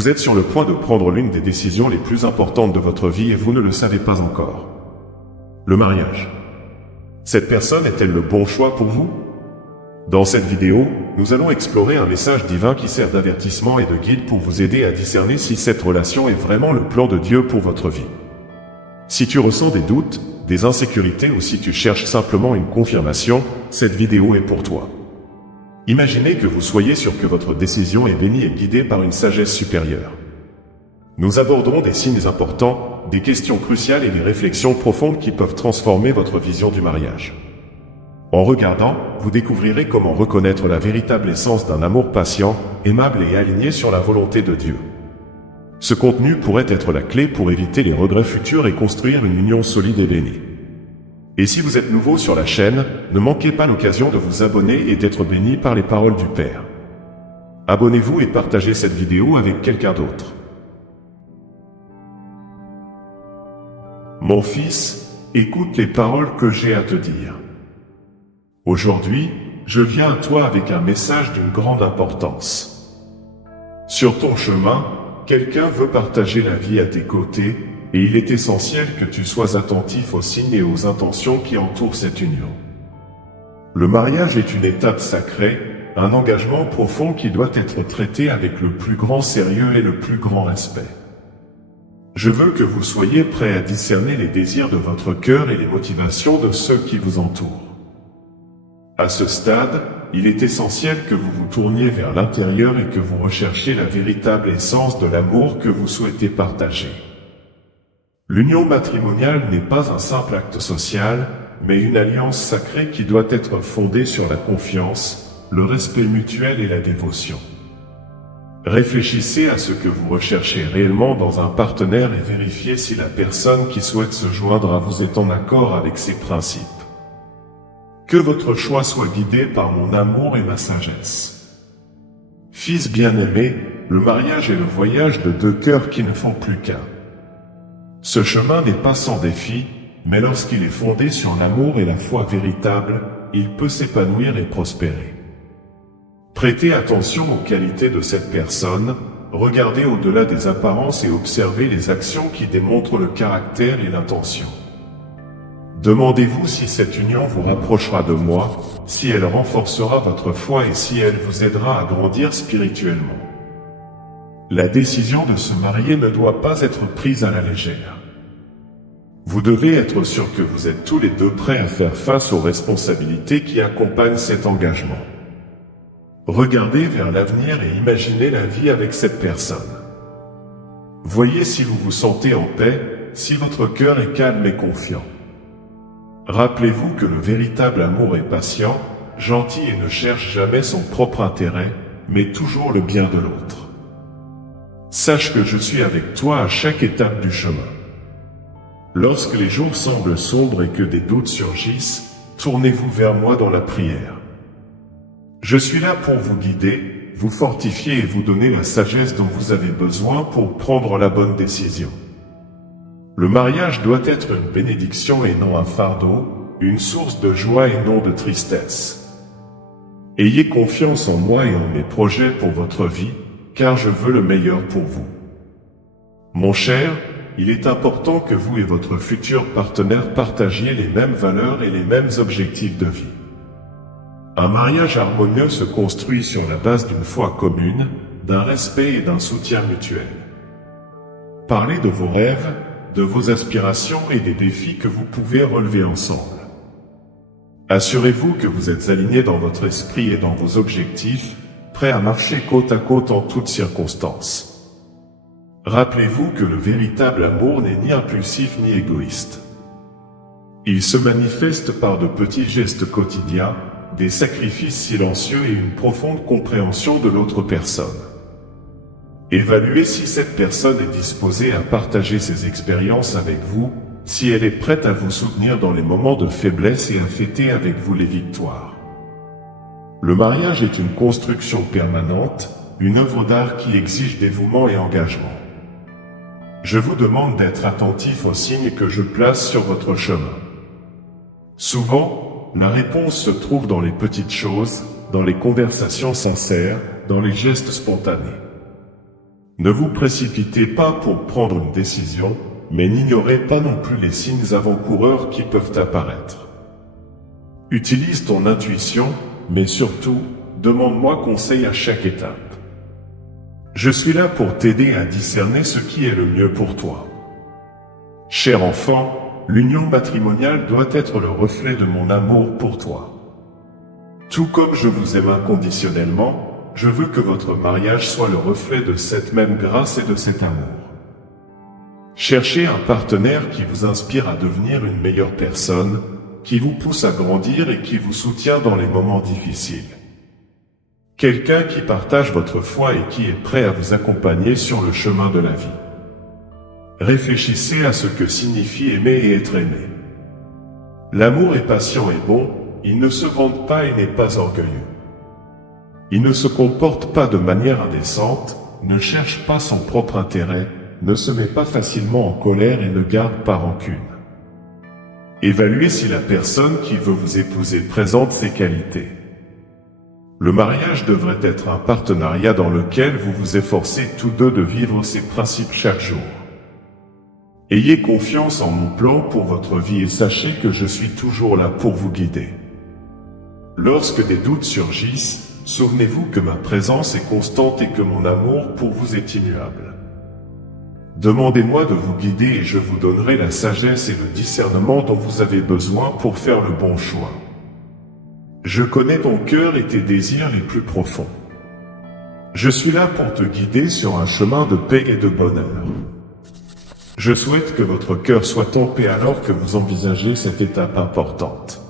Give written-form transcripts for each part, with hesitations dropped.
Vous êtes sur le point de prendre l'une des décisions les plus importantes de votre vie et vous ne le savez pas encore. Le mariage. Cette personne est-elle le bon choix pour vous? Dans cette vidéo, nous allons explorer un message divin qui sert d'avertissement et de guide pour vous aider à discerner si cette relation est vraiment le plan de Dieu pour votre vie. Si tu ressens des doutes, des insécurités ou si tu cherches simplement une confirmation, cette vidéo est pour toi. Imaginez que vous soyez sûr que votre décision est bénie et guidée par une sagesse supérieure. Nous aborderons des signes importants, des questions cruciales et des réflexions profondes qui peuvent transformer votre vision du mariage. En regardant, vous découvrirez comment reconnaître la véritable essence d'un amour patient, aimable et aligné sur la volonté de Dieu. Ce contenu pourrait être la clé pour éviter les regrets futurs et construire une union solide et bénie. Et si vous êtes nouveau sur la chaîne, ne manquez pas l'occasion de vous abonner et d'être béni par les paroles du Père. Abonnez-vous et partagez cette vidéo avec quelqu'un d'autre. Mon fils, écoute les paroles que j'ai à te dire. Aujourd'hui, je viens à toi avec un message d'une grande importance. Sur ton chemin, quelqu'un veut partager la vie à tes côtés, et il est essentiel que tu sois attentif aux signes et aux intentions qui entourent cette union. Le mariage est une étape sacrée, un engagement profond qui doit être traité avec le plus grand sérieux et le plus grand respect. Je veux que vous soyez prêts à discerner les désirs de votre cœur et les motivations de ceux qui vous entourent. À ce stade, il est essentiel que vous vous tourniez vers l'intérieur et que vous recherchiez la véritable essence de l'amour que vous souhaitez partager. L'union matrimoniale n'est pas un simple acte social, mais une alliance sacrée qui doit être fondée sur la confiance, le respect mutuel et la dévotion. Réfléchissez à ce que vous recherchez réellement dans un partenaire et vérifiez si la personne qui souhaite se joindre à vous est en accord avec ses principes. Que votre choix soit guidé par mon amour et ma sagesse. Fils bien-aimé, le mariage est le voyage de deux cœurs qui ne font plus qu'un. Ce chemin n'est pas sans défi, mais lorsqu'il est fondé sur l'amour et la foi véritable, il peut s'épanouir et prospérer. Prêtez attention aux qualités de cette personne, regardez au-delà des apparences et observez les actions qui démontrent le caractère et l'intention. Demandez-vous si cette union vous rapprochera de moi, si elle renforcera votre foi et si elle vous aidera à grandir spirituellement. La décision de se marier ne doit pas être prise à la légère. Vous devez être sûr que vous êtes tous les deux prêts à faire face aux responsabilités qui accompagnent cet engagement. Regardez vers l'avenir et imaginez la vie avec cette personne. Voyez si vous vous sentez en paix, si votre cœur est calme et confiant. Rappelez-vous que le véritable amour est patient, gentil et ne cherche jamais son propre intérêt, mais toujours le bien de l'autre. Sache que je suis avec toi à chaque étape du chemin. Lorsque les jours semblent sombres et que des doutes surgissent, tournez-vous vers moi dans la prière. Je suis là pour vous guider, vous fortifier et vous donner la sagesse dont vous avez besoin pour prendre la bonne décision. Le mariage doit être une bénédiction et non un fardeau, une source de joie et non de tristesse. Ayez confiance en moi et en mes projets pour votre vie, car je veux le meilleur pour vous. Mon cher, il est important que vous et votre futur partenaire partagiez les mêmes valeurs et les mêmes objectifs de vie. Un mariage harmonieux se construit sur la base d'une foi commune, d'un respect et d'un soutien mutuel. Parlez de vos rêves, de vos aspirations et des défis que vous pouvez relever ensemble. Assurez-vous que vous êtes alignés dans votre esprit et dans vos objectifs, prêts à marcher côte à côte en toutes circonstances. Rappelez-vous que le véritable amour n'est ni impulsif ni égoïste. Il se manifeste par de petits gestes quotidiens, des sacrifices silencieux et une profonde compréhension de l'autre personne. Évaluez si cette personne est disposée à partager ses expériences avec vous, si elle est prête à vous soutenir dans les moments de faiblesse et à fêter avec vous les victoires. Le mariage est une construction permanente, une œuvre d'art qui exige dévouement et engagement. Je vous demande d'être attentif aux signes que je place sur votre chemin. Souvent, la réponse se trouve dans les petites choses, dans les conversations sincères, dans les gestes spontanés. Ne vous précipitez pas pour prendre une décision, mais n'ignorez pas non plus les signes avant-coureurs qui peuvent apparaître. Utilise ton intuition, mais surtout, demande-moi conseil à chaque étape. Je suis là pour t'aider à discerner ce qui est le mieux pour toi. Cher enfant, l'union matrimoniale doit être le reflet de mon amour pour toi. Tout comme je vous aime inconditionnellement, je veux que votre mariage soit le reflet de cette même grâce et de cet amour. Cherchez un partenaire qui vous inspire à devenir une meilleure personne, qui vous pousse à grandir et qui vous soutient dans les moments difficiles. Quelqu'un qui partage votre foi et qui est prêt à vous accompagner sur le chemin de la vie. Réfléchissez à ce que signifie aimer et être aimé. L'amour est patient et bon, il ne se vante pas et n'est pas orgueilleux. Il ne se comporte pas de manière indécente, ne cherche pas son propre intérêt, ne se met pas facilement en colère et ne garde pas rancune. Évaluez si la personne qui veut vous épouser présente ces qualités. Le mariage devrait être un partenariat dans lequel vous vous efforcez tous deux de vivre ces principes chaque jour. Ayez confiance en mon plan pour votre vie et sachez que je suis toujours là pour vous guider. Lorsque des doutes surgissent, souvenez-vous que ma présence est constante et que mon amour pour vous est immuable. Demandez-moi de vous guider et je vous donnerai la sagesse et le discernement dont vous avez besoin pour faire le bon choix. Je connais ton cœur et tes désirs les plus profonds. Je suis là pour te guider sur un chemin de paix et de bonheur. Je souhaite que votre cœur soit en paix alors que vous envisagez cette étape importante.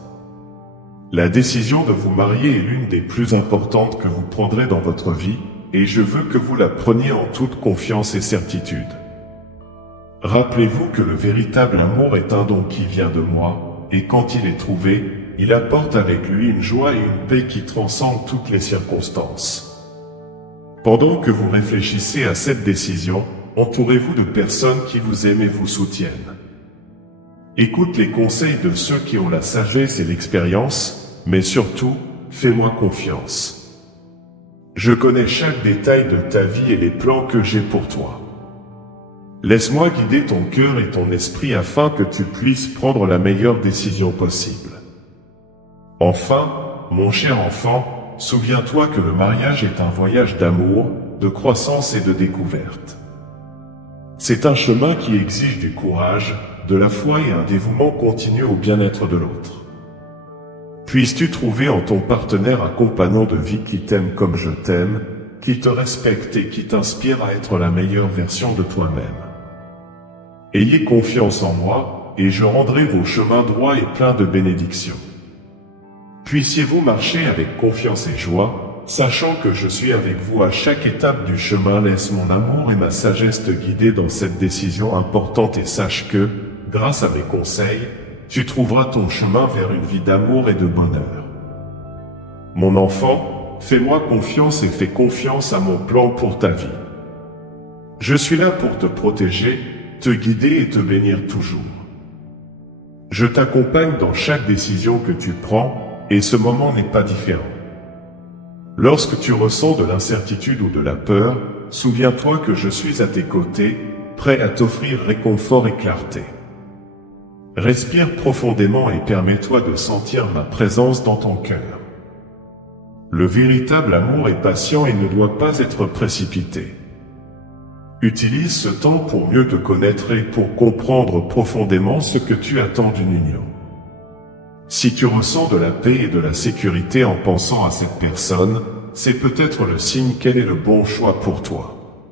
La décision de vous marier est l'une des plus importantes que vous prendrez dans votre vie, et je veux que vous la preniez en toute confiance et certitude. Rappelez-vous que le véritable amour est un don qui vient de moi, et quand il est trouvé, il apporte avec lui une joie et une paix qui transcendent toutes les circonstances. Pendant que vous réfléchissez à cette décision, entourez-vous de personnes qui vous aiment et vous soutiennent. Écoute les conseils de ceux qui ont la sagesse et l'expérience, mais surtout, fais-moi confiance. Je connais chaque détail de ta vie et les plans que j'ai pour toi. Laisse-moi guider ton cœur et ton esprit afin que tu puisses prendre la meilleure décision possible. Enfin, mon cher enfant, souviens-toi que le mariage est un voyage d'amour, de croissance et de découverte. C'est un chemin qui exige du courage, de la foi et un dévouement continu au bien-être de l'autre. Puisses-tu trouver en ton partenaire un compagnon de vie qui t'aime comme je t'aime, qui te respecte et qui t'inspire à être la meilleure version de toi-même. Ayez confiance en moi, et je rendrai vos chemins droits et pleins de bénédictions. Puissiez-vous marcher avec confiance et joie, sachant que je suis avec vous à chaque étape du chemin. Laisse mon amour et ma sagesse te guider dans cette décision importante et sache que, grâce à mes conseils, tu trouveras ton chemin vers une vie d'amour et de bonheur. Mon enfant, fais-moi confiance et fais confiance à mon plan pour ta vie. Je suis là pour te protéger, te guider et te bénir toujours. Je t'accompagne dans chaque décision que tu prends, et ce moment n'est pas différent. Lorsque tu ressens de l'incertitude ou de la peur, souviens-toi que je suis à tes côtés, prêt à t'offrir réconfort et clarté. Respire profondément et permets-toi de sentir ma présence dans ton cœur. Le véritable amour est patient et ne doit pas être précipité. Utilise ce temps pour mieux te connaître et pour comprendre profondément ce que tu attends d'une union. Si tu ressens de la paix et de la sécurité en pensant à cette personne, c'est peut-être le signe qu'elle est le bon choix pour toi.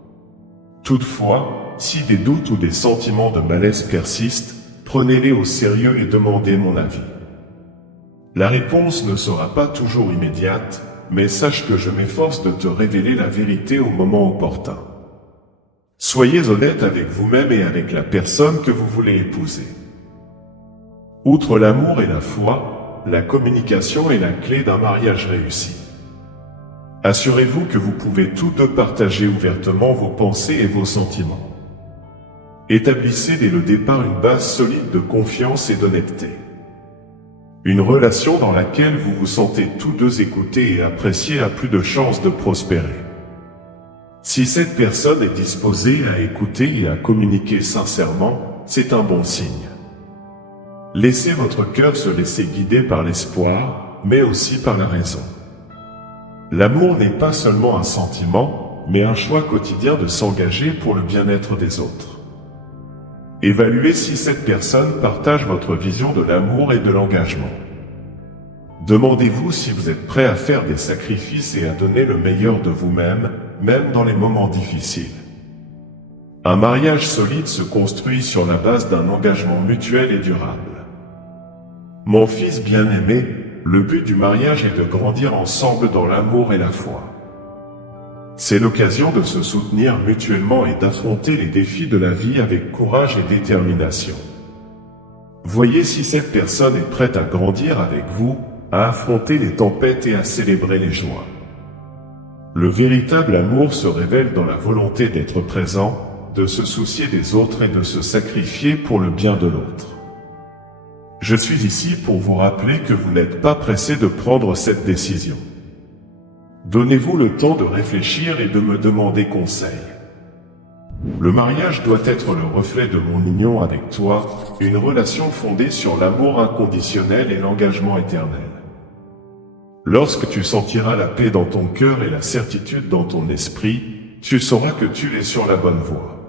Toutefois, si des doutes ou des sentiments de malaise persistent, prenez-les au sérieux et demandez mon avis. La réponse ne sera pas toujours immédiate, mais sache que je m'efforce de te révéler la vérité au moment opportun. Soyez honnête avec vous-même et avec la personne que vous voulez épouser. Outre l'amour et la foi, la communication est la clé d'un mariage réussi. Assurez-vous que vous pouvez tous deux partager ouvertement vos pensées et vos sentiments. Établissez dès le départ une base solide de confiance et d'honnêteté. Une relation dans laquelle vous vous sentez tous deux écoutés et appréciés a plus de chances de prospérer. Si cette personne est disposée à écouter et à communiquer sincèrement, c'est un bon signe. Laissez votre cœur se laisser guider par l'espoir, mais aussi par la raison. L'amour n'est pas seulement un sentiment, mais un choix quotidien de s'engager pour le bien-être des autres. Évaluez si cette personne partage votre vision de l'amour et de l'engagement. Demandez-vous si vous êtes prêt à faire des sacrifices et à donner le meilleur de vous-même, même dans les moments difficiles. Un mariage solide se construit sur la base d'un engagement mutuel et durable. Mon fils bien-aimé, le but du mariage est de grandir ensemble dans l'amour et la foi. C'est l'occasion de se soutenir mutuellement et d'affronter les défis de la vie avec courage et détermination. Voyez si cette personne est prête à grandir avec vous, à affronter les tempêtes et à célébrer les joies. Le véritable amour se révèle dans la volonté d'être présent, de se soucier des autres et de se sacrifier pour le bien de l'autre. Je suis ici pour vous rappeler que vous n'êtes pas pressé de prendre cette décision. Donnez-vous le temps de réfléchir et de me demander conseil. Le mariage doit être le reflet de mon union avec toi, une relation fondée sur l'amour inconditionnel et l'engagement éternel. Lorsque tu sentiras la paix dans ton cœur et la certitude dans ton esprit, tu sauras que tu es sur la bonne voie.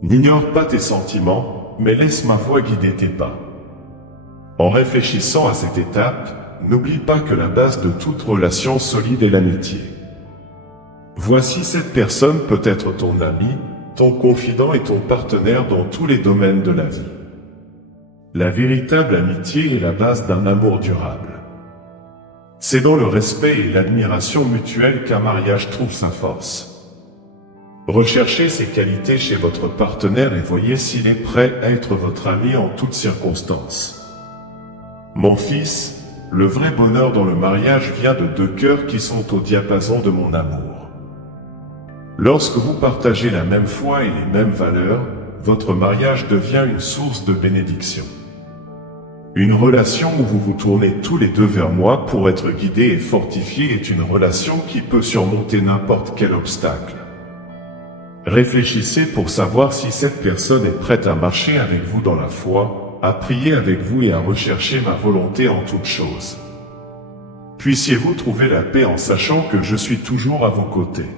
N'ignore pas tes sentiments, mais laisse ma voix guider tes pas. En réfléchissant à cette étape, n'oublie pas que la base de toute relation solide est l'amitié. Voici cette personne peut être ton ami, ton confident et ton partenaire dans tous les domaines de la vie. La véritable amitié est la base d'un amour durable. C'est dans le respect et l'admiration mutuelle qu'un mariage trouve sa force. Recherchez ces qualités chez votre partenaire et voyez s'il est prêt à être votre ami en toutes circonstances. Mon fils, le vrai bonheur dans le mariage vient de deux cœurs qui sont au diapason de mon amour. Lorsque vous partagez la même foi et les mêmes valeurs, votre mariage devient une source de bénédiction. Une relation où vous vous tournez tous les deux vers moi pour être guidés et fortifiés est une relation qui peut surmonter n'importe quel obstacle. Réfléchissez pour savoir si cette personne est prête à marcher avec vous dans la foi, à prier avec vous et à rechercher ma volonté en toutes choses. Puissiez-vous trouver la paix en sachant que je suis toujours à vos côtés.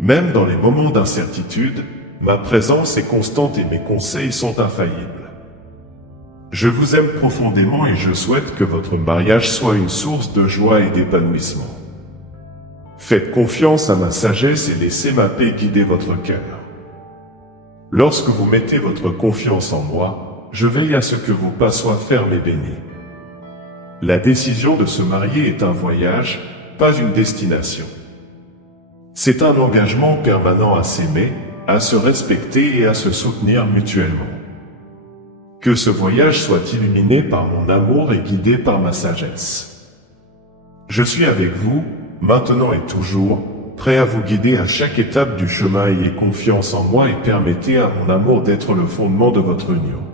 Même dans les moments d'incertitude, ma présence est constante et mes conseils sont infaillibles. Je vous aime profondément et je souhaite que votre mariage soit une source de joie et d'épanouissement. Faites confiance à ma sagesse et laissez ma paix guider votre cœur. Lorsque vous mettez votre confiance en moi, je veille à ce que vos pas soient fermes et bénis. La décision de se marier est un voyage, pas une destination. C'est un engagement permanent à s'aimer, à se respecter et à se soutenir mutuellement. Que ce voyage soit illuminé par mon amour et guidé par ma sagesse. Je suis avec vous, maintenant et toujours, prêt à vous guider à chaque étape du chemin. Ayez confiance en moi et permettez à mon amour d'être le fondement de votre union.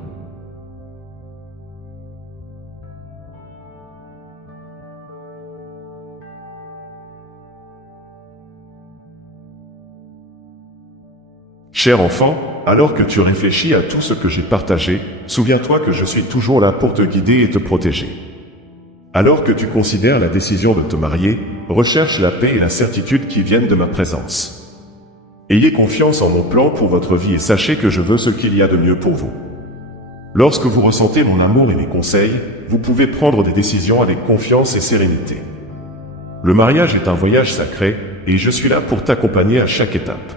Cher enfant, alors que tu réfléchis à tout ce que j'ai partagé, souviens-toi que je suis toujours là pour te guider et te protéger. Alors que tu considères la décision de te marier, recherche la paix et la certitude qui viennent de ma présence. Ayez confiance en mon plan pour votre vie et sachez que je veux ce qu'il y a de mieux pour vous. Lorsque vous ressentez mon amour et mes conseils, vous pouvez prendre des décisions avec confiance et sérénité. Le mariage est un voyage sacré, et je suis là pour t'accompagner à chaque étape.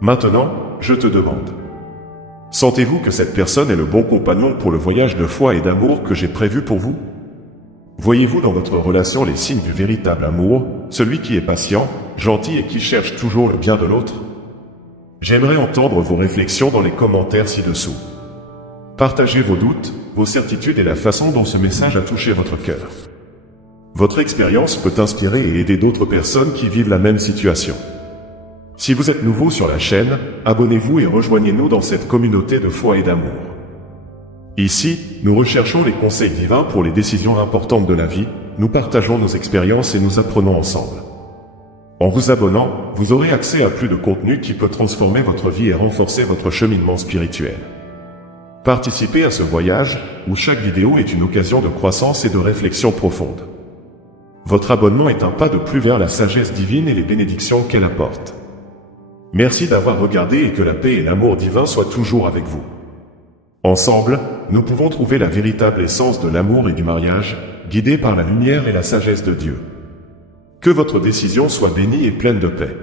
Maintenant, je te demande. Sentez-vous que cette personne est le bon compagnon pour le voyage de foi et d'amour que j'ai prévu pour vous? Voyez-vous dans votre relation les signes du véritable amour, celui qui est patient, gentil et qui cherche toujours le bien de l'autre? J'aimerais entendre vos réflexions dans les commentaires ci-dessous. Partagez vos doutes, vos certitudes et la façon dont ce message a touché votre cœur. Votre expérience peut inspirer et aider d'autres personnes qui vivent la même situation. Si vous êtes nouveau sur la chaîne, abonnez-vous et rejoignez-nous dans cette communauté de foi et d'amour. Ici, nous recherchons les conseils divins pour les décisions importantes de la vie, nous partageons nos expériences et nous apprenons ensemble. En vous abonnant, vous aurez accès à plus de contenu qui peut transformer votre vie et renforcer votre cheminement spirituel. Participez à ce voyage, où chaque vidéo est une occasion de croissance et de réflexion profonde. Votre abonnement est un pas de plus vers la sagesse divine et les bénédictions qu'elle apporte. Merci d'avoir regardé et que la paix et l'amour divin soient toujours avec vous. Ensemble, nous pouvons trouver la véritable essence de l'amour et du mariage, guidés par la lumière et la sagesse de Dieu. Que votre décision soit bénie et pleine de paix.